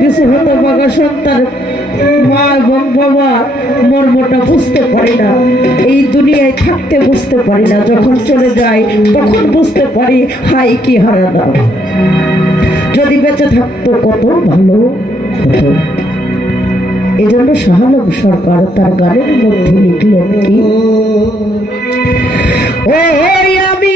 কিছু হতো বাবা সন্তান মা এবং বাবা মর্মটা বুঝতে পারি না। এই দুনিয়ায় থাকতে বুঝতে পারি না, যখন চলে যায় তখন বুঝতে পারি হাই কি যদি বেঁচে থাকতো কত ভালো হতো। এই জন্য শাহানব সরকার তার গানের মধ্যে লিখলেন কি ও আমি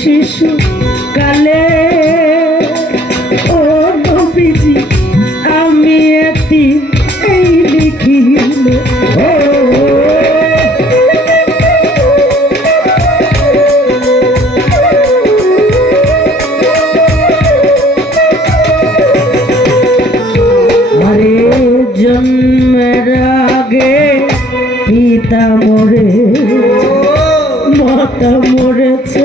শিশু কালে ও নবীজি আমি একটি এই লিখিল। পিতা মরে মাতা মরেছে।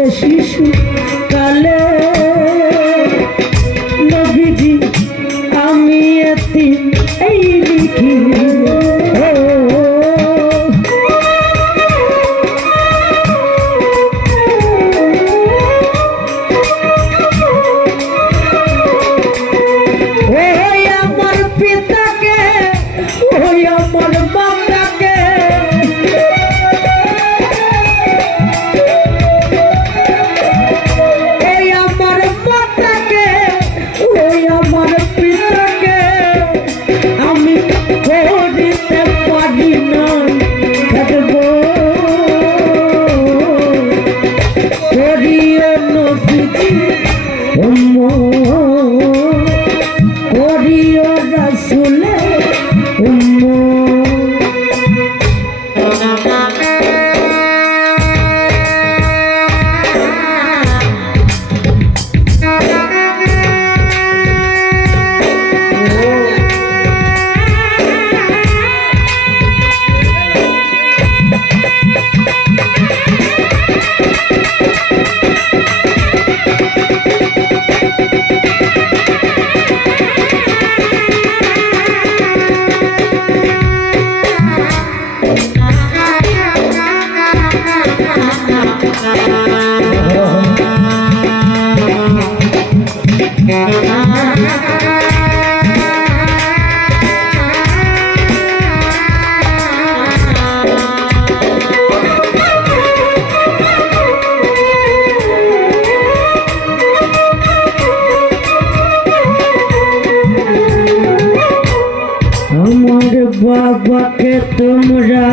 আমার বাবাকে তোমরা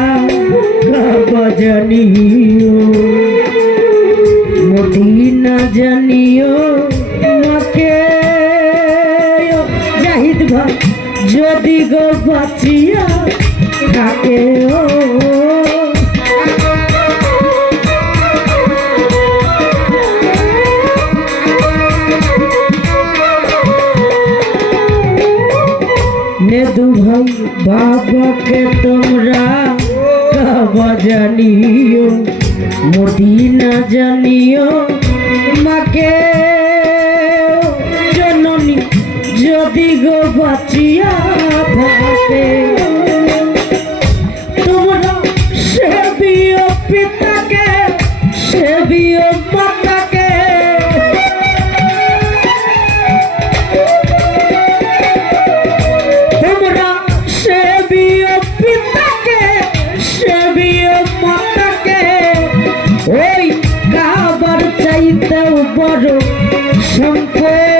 বাবা জানিও মদিনা জানিও মাকে জাহিদ ভাই যদি গো বাঁচিয়া কাবা জানিও মদিনা জানিও মাকে জননী যদি গো বাঁচিয়া থাকে। তোমরা সেবিও পিতাকে ওই গাবার চাইতেও বড় সম্পদ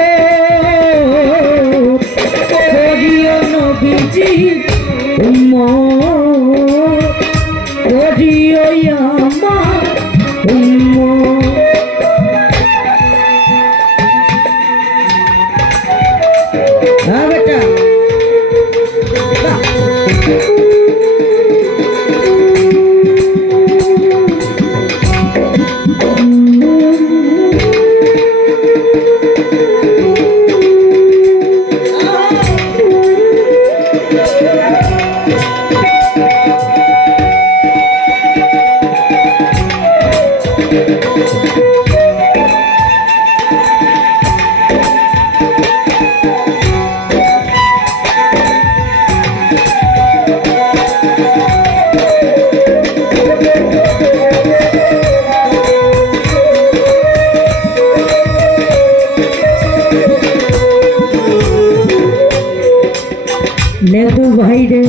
নেদু বাইরে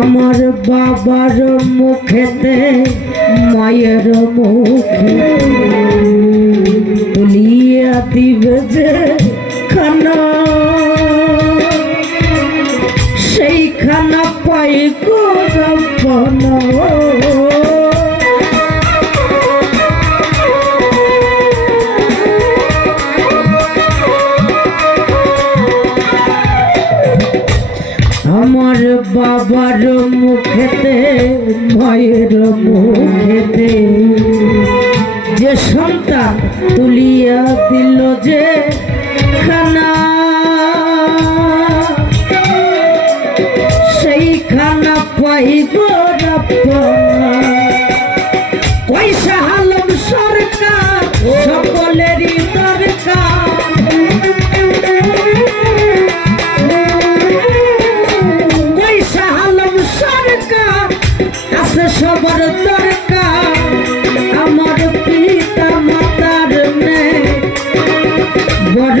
আমার বাবার মুখেতে মায়ের মুখে। তুলিয়া দিবে যে আমার বাবার মুখেতে মায়ের মুখেতে। যে সন্তান তুলিয়া দিল যে খানা সবার দরকার। আমার পিতা মাতার নেই বড়